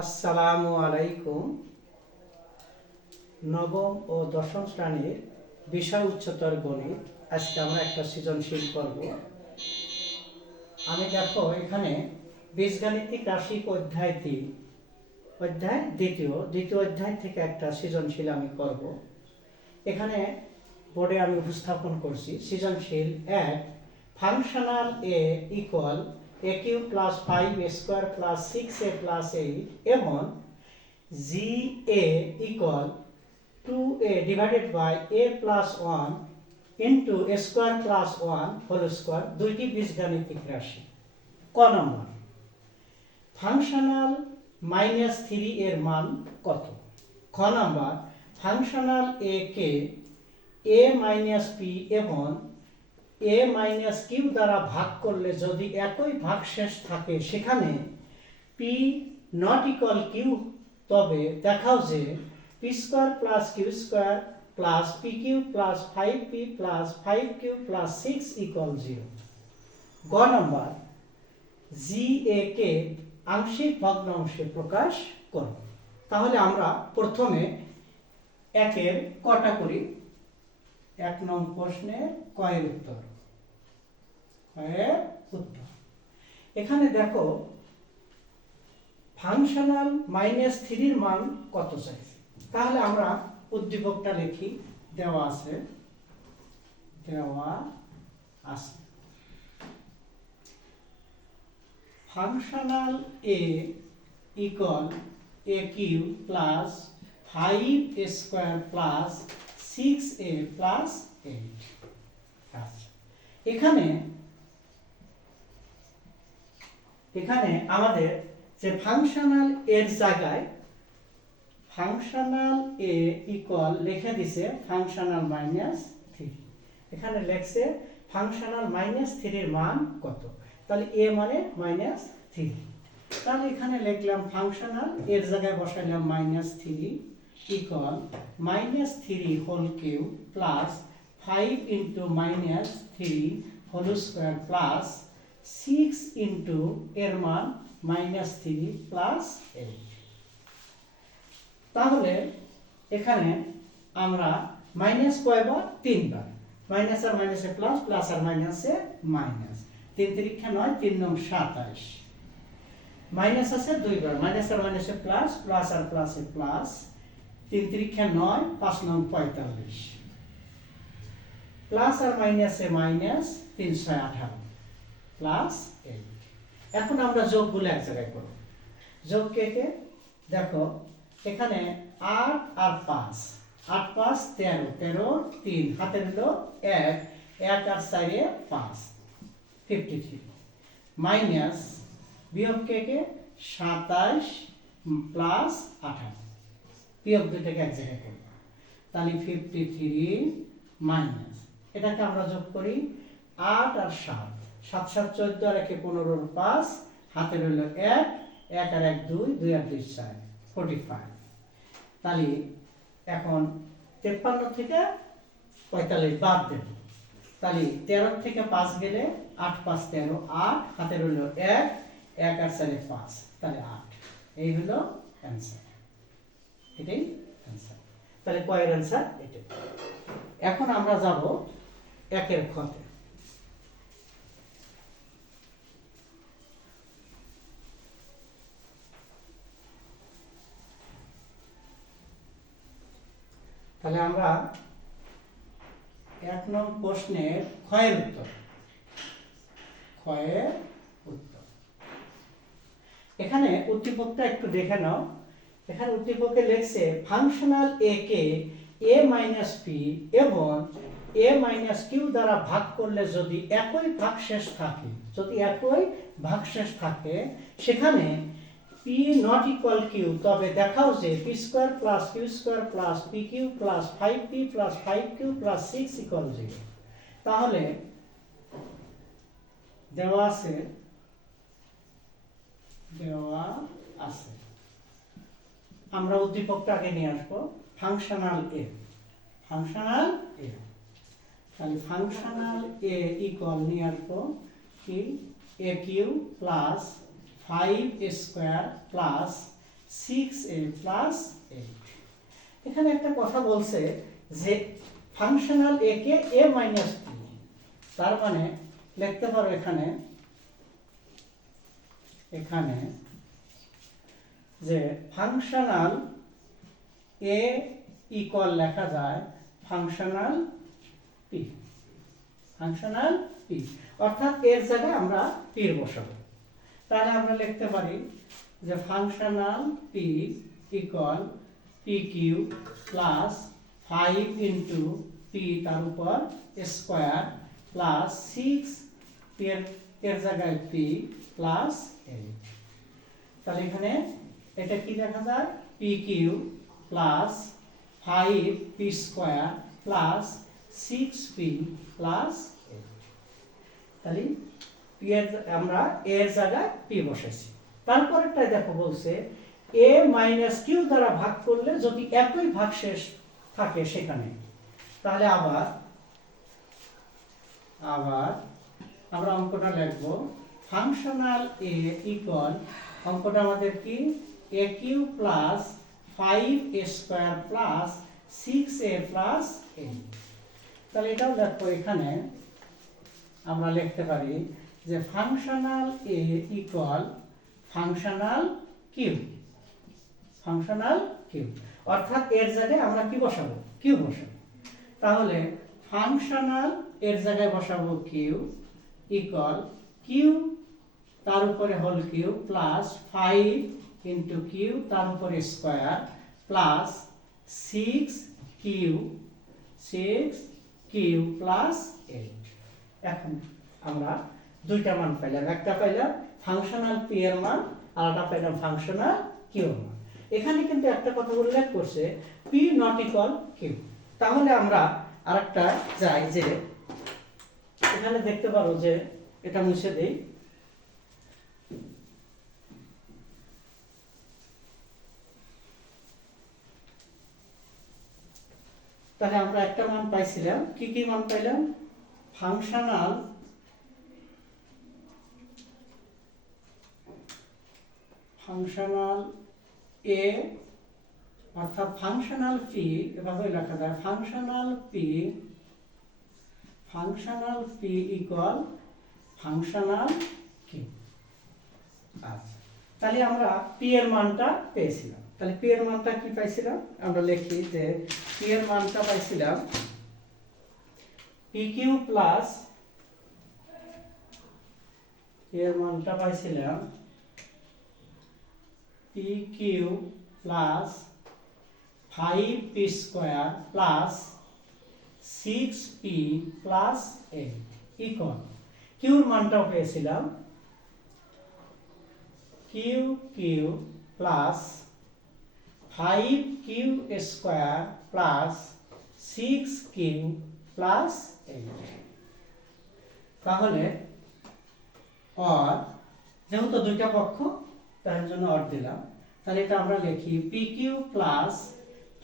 আসসালামু আলাইকুম। নবম ও দশম শ্রেণীর বিষয় উচ্চতর গণিত। আজকে আমরা একটা সৃজনশীল করব। আমি দেখো এখানে বীজগাণিতিক রাশি অধ্যায় 3 অধ্যায় দ্বিতীয় অধ্যায় থেকে একটা সৃজনশীল আমি করব। এখানে বোর্ডে আমি উপস্থাপন করছি সৃজনশীল 1 functional a equal a cube plus 5a square plus 6a plus 8 এবং g a equal 2a divided by a plus 1 into a square plus 1 whole square দুইটি বীজগাণিতিক রাশি। ক নম্বর, ফাংশনাল -3 এর মান কত? খ নম্বর, ফাংশনাল এ কে a মাইনাস পি এবং a মাইনাস কিউ দ্বারা ভাগ করলে যদি একই ভাগশেষ থাকে সেখানে p নট ইকুয়াল কিউ, তবে দেখাও যে p square plus q square plus p q plus 5p plus 5q plus 6 equal 0। গ নম্বর, জি এ কে আংশিক ভগ্নাংশে প্রকাশ করো। তাহলে আমরা প্রথমে একের কটা করি। 1 নং প্রশ্নের কয়ের উত্তর। এখানে দেখো ফাংশনাল -3 এর মান কত চাইছে। তাহলে আমরা উদ্দীপকটা লিখি। দেওয়া আছে functional a equal a cube plus 5a square plus 6a plus 8। আচ্ছা, এখানে আমাদের যে ফাংশনাল এর জায়গায় ফাংশনাল এ ইকুয়াল লিখে দিছে ফাংশনাল -3। এখানে লেখছে ফাংশনাল -3 এর মান কত। তাহলে এ মানে -3। তাহলে এখানে লিখলাম ফাংশনাল এর জায়গায় বসাইলাম -3 equal -3 whole cube plus 5 into -3 whole square plus 6 into এর মান -3 প্লাস 8। তাহলে এখানে আমরা মাইনাস কয়বার? 3 বার। মাইনাস আর মাইনাসে প্লাস, প্লাস আর মাইনাসে মাইনাস। 3 3 9, 3 নং 27। মাইনাস আছে 2 বার। মাইনাস আর মাইনাসে প্লাস, প্লাস আর প্লাসে প্লাস। 3 3 9, 5 নং 45। প্লাস আর মাইনাসে মাইনাস, 3 6 18 প্লাস 8। এখন আমরা যোগগুলো এক জায়গায় করব। যোগ কে কে? দেখো এখানে 8 আর 5, 8 5 13, 13 3 হাতে হলো 1, 1 আর 4 5, 53 মাইনাস বিয়োগ কে কে? 27 প্লাস 18। বিয়োগ দুটোকে এক জায়গায় করব। তাহলে 53 মাইনাস এটাকে আমরা যোগ করি 8 আর 7, 7 7 14 আর 1 15 5 হাতে রইল 1, 1 আর 1 2, 2 আর 2 4 45। তাহলে এখন 53 থেকে 45 বাদ দেব। তাহলে 13 থেকে 5 গেলে 8 5 13, 8 হাতে রইল 1, 1 আর 4 5, তাহলে 8। এই হলো অ্যানসার। এটাই অ্যানসার। তাহলে কয়ের অ্যানসার এটা। এখন আমরা যাব একের খতে। তাহলে আমরা 1 নং প্রশ্নের ক্ষয়ের উত্তর। এখানে উদ্দীপকটা একটু দেখে নাও। এখানে উদ্দীপকে লেখছে ফাংশনাল এ কে a মাইনাস পি এবং a মাইনাস কিউ দ্বারা ভাগ করলে যদি একই ভাগশেষ থাকে সেখানে p নট ইকুয়াল কিউ, তবে দেখাও যে p square plus q square plus p q plus 5p plus 5q plus 6 equal 0। তাহলে দেওয়া আছে আমরা উদ্দীপকটা আগে নিয়ে আসবো। ফাংশনাল এ তাহলে ফাংশনাল এ ইকুয়াল নিয়ে আসবো কি? a cube plus 5 square plus 6a plus 8। এখানে একটা কথা বলছে যে ফাংশনাল a কে a মাইনাস b, তার মানে লিখতে পারো এখানে যে ফাংশনাল a ইকুয়াল লেখা যায় ফাংশনাল p, ফাংশনাল p, অর্থাৎ এর জায়গায় আমরা p বসাবো। তাহলে আমরা লিখতে পারি যে functional p equal p cube plus 5 into p তার উপর স্কোয়ার প্লাস 6 এর জায়গায় p প্লাস 8। তাহলে এখানে এটা কি লেখা যায় p cube plus 5p square plus 6p plus 8। তাহলে আমরা এর জায়গায় p বসাইছি। তারপরেরটাই দেখো বলছে a মাইনাস কিউ দ্বারা ভাগ করলে যদি একই ভাগশেষ থাকে সেখানে, তাহলে আবার আমরা অঙ্কটা লিখব ফাংশনাল a ইকুয়াল, অঙ্কটা আমাদের কি a cube plus 5a square plus 6a plus 8। তাহলে এটাও লিখবো, এখানে আমরা লিখতে পারি যে functional a equal functional q, functional q, অর্থাৎ এর জায়গায় আমরা কি বসাবো কিউ বসাবো। তাহলে ফাংশনাল এর জায়গায় বসাবো কিউ ইকুয়াল কিউ তার উপরে whole q plus 5 into q তার উপরে স্কোয়ার প্লাস 6 কিউ প্লাস 8। এখন আমরা দুইটা মান পাইলাম, একটা পাইলাম ফাংশনাল পি এর মান আর একটা পাইলাম ফাংশনাল কিউ এর মান। এখানে কিন্তু একটা কথা উল্লেখ করছে পি নট ইকুয়াল কিউ। তাহলে আমরা আরেকটা যাই যে এখানে দেখতে পারো যে এটা মুছে দেই, তাহলে আমরা একটা মান পাইছিলাম, কি কি মান পাইলাম ফাংশনাল এ অর্থাৎ ফাংশনাল পি, এভাবে লেখা যায় functional p equal functional q. আচ্ছা, তাহলে আমরা পি এর মানটা পেয়েছিলাম। তাহলে পি এর মানটা কি পাইছিলাম, আমরা লিখি যে পি এর মানটা পাইছিলাম পি কিউ প্লাস, পি এর মানটা পাইছিলাম p q plus 5p square plus 6p plus 8 equal কিউর মানটাও পেয়েছিলাম q plus 5q square plus 6q plus 8। তাহলে অর, যেহেতু দুইটা পক্ষ তার জন্য অর দিলাম, তাহলে এটা আমরা লিখি pq plus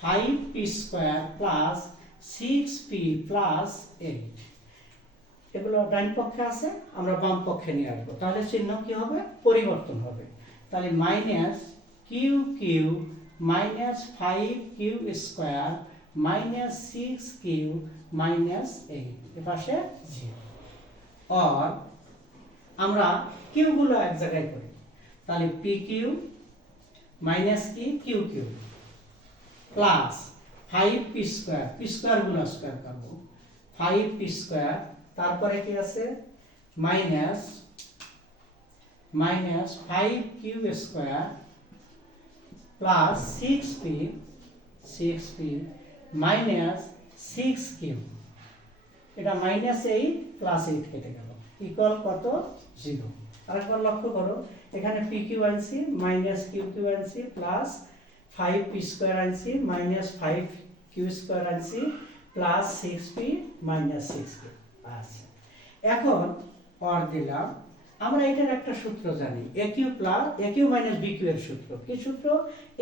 5p square plus 6p plus 8। এগুলো ডান পক্ষে আছে, আমরা বাম পক্ষে নিয়ে আসবো, তাহলে চিহ্ন কি হবে পরিবর্তন হবে। তাহলে minus q minus 5q square minus 6q minus 8, এপাশে 0। আর আমরা কিউগুলো এক জায়গায় করি, তাহলে pq মাইনাস কি q plus 5p square, p square গুলো স্কয়ার করব 5p স্কয়ার, তারপরে কি আছে minus 5q square plus 6p minus 6q, এটা মাইনাস 8 প্লাস 8 কেটে গেল ইকুয়াল কত 0। আরেকবার লক্ষ্য করো, এখানে pq আনছি মাইনাস qq আনছি প্লাস 5p স্কয়ার আনছি মাইনাস 5q স্কয়ার আনছি প্লাস 6p মাইনাস 6q। আচ্ছা, এখন অর দিলাম, আমরা এটার একটা সূত্র জানি aq plus aq minus bq এর সূত্র, কি সূত্র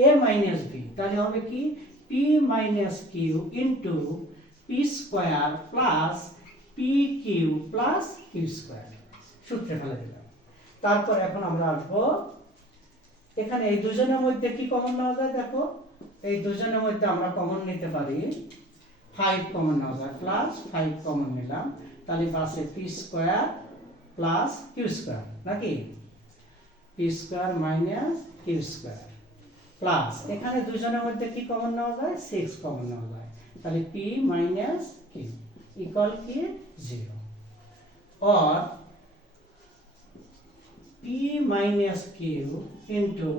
a মাইনাস b, তাহলে হবে কি p minus q into p square plus pq plus q square, সূত্রে ফেলে দিলাম। তারপর এখন আমরা আসবো এখানে এই দুজনের মধ্যে কি কমন নেওয়া যায় দেখো, এই দুজনের মধ্যে আমরা কমন নিতে পারি 5 কমন নেওয়া যায়, প্লাস 5 কমন নিলাম, তাহলে পাশে p square plus q square নাকি, p square minus q square plus এখানে দুজনের মধ্যে কি কমন নেওয়া যায় 6 কমন নেওয়া যায়, তাহলে পি মাইনাস কিউ ইকুয়াল কি 0, और p minus q into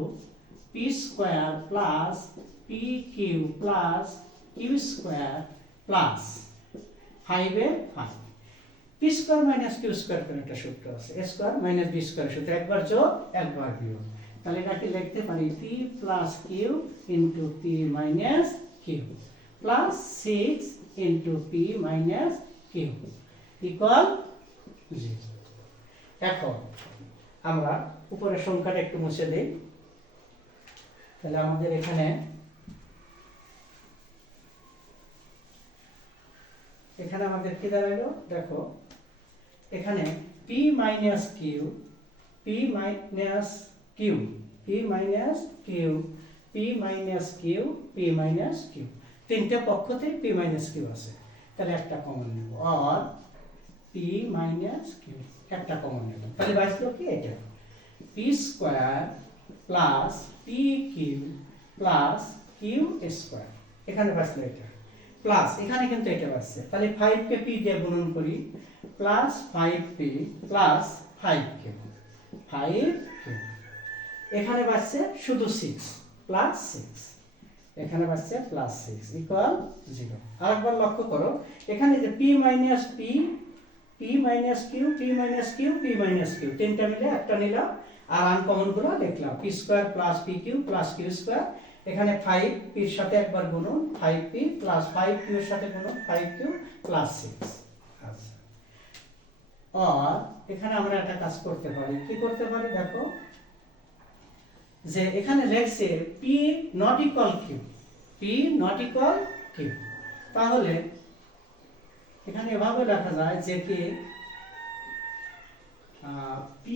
p square plus pq plus q square plus 5 এ 5 p square minus q square করে একটা সূত্র আছে, a square minus b square সূত্র, একবার যোগ একবার বিয়োগ, তাহলে এটাকে লিখতে পারি p plus q into p minus q plus 6 into p minus q equal 0। এখন আমরা উপরের সংখ্যাটা একটু মুছে দেই, তাহলে আমাদের এখানে আমাদের কি দাঁড়ালো দেখো, এখানে p minus q p minus q p minus q p minus q p minus q, তিনটে পক্ষতে p minus q আছে, তাহলে একটা কমন নেব, আর p minus q একটা কমন নেব, তাহলে বাঁচলো কি এটা p square plus pq plus q square, এখানে বাঁচলো এটা প্লাস এখানে কিন্তু এটা বাঁচছে, তাহলে 5 কে p দিয়ে গুণন করি, plus 5p plus 5q 5q, এখানে বাঁচছে শুধু 6 প্লাস 6, এখানে বাঁচছে প্লাস 6 ইকুয়াল 0। আরেকবার লক্ষ্য করো, এখানে যে p minus p p minus q p minus q p minus q তিনটা মিলে একটা নিলাম, আর আনকমন গুলো লিখলাম p square plus pq plus q square, এখানে 5 p এর সাথে একবার গুণন 5p প্লাস 5q এর সাথে গুণন 5q প্লাস 6। আচ্ছা, আর এখানে আমরা একটা কাজ করতে পারি, কি করতে পারি দেখো, যে এখানে লেখছে p not equal q p not equal q, তাহলে এখানে এভাবে লেখা যায় যে কি p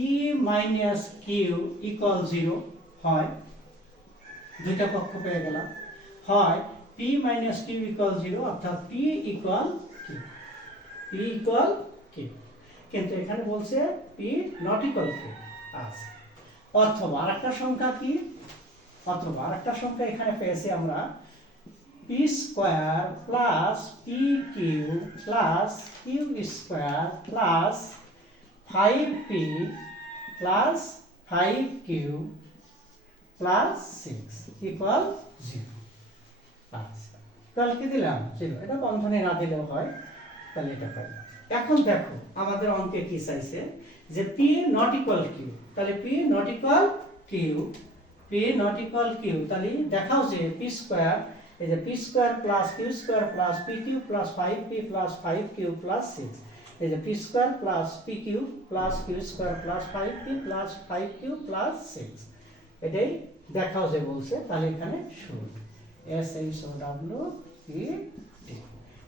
minus q equal 0 হয়, দুইটা পক্ষ পেয়ে গেলাম, হয় p minus q equal 0 অর্থাৎ p equal q p equal q, কিন্তু এখানে বলছে p not equal q। আচ্ছা, অথবা আরেকটা সংখ্যা কি, অথবা আরেকটা সংখ্যা এখানে পেয়েছি আমরা p square plus pq plus q square plus 5p plus 5q plus 6 equal 0। আচ্ছা, তাহলে কি দিলাম 0, এটা বন্ধনী না দিলেও হয়, তাহলে এটা পাইলাম। এখন দেখো আমাদের অঙ্কে কি চাইছে, যে p not equal q, তাহলে p not equal q p not equal q, তাহলে দেখাও যে p স্কয়ার, এই যে p square plus q square plus pq plus 5p plus 5q plus 6, এই যে p square plus pq plus q square plus 5p plus 5q plus 6, এটাই দেখাও যে বলছে, তাহলে এখানে should s h o w e t,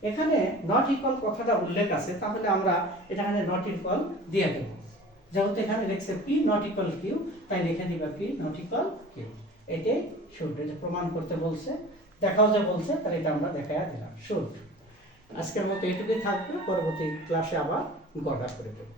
এখানে not equal কথাটা উল্লেখ আছে, তাহলে আমরা এখানে নট ইকুয়াল দিয়ে দেব, যেহেতু এখানে লিখছে p নট ইকুয়াল q, তাই লিখে দিবা p নট ইকুয়াল q, এটাই শুড, এটা প্রমাণ করতে বলছে, দেখাও যে বলছে, তাহলে এটা আমরা দেখায়া দিলাম শুড। আজকের মতো এটুকুই থাকবে, পরবর্তী ক্লাসে আবার গড়া করে দেব।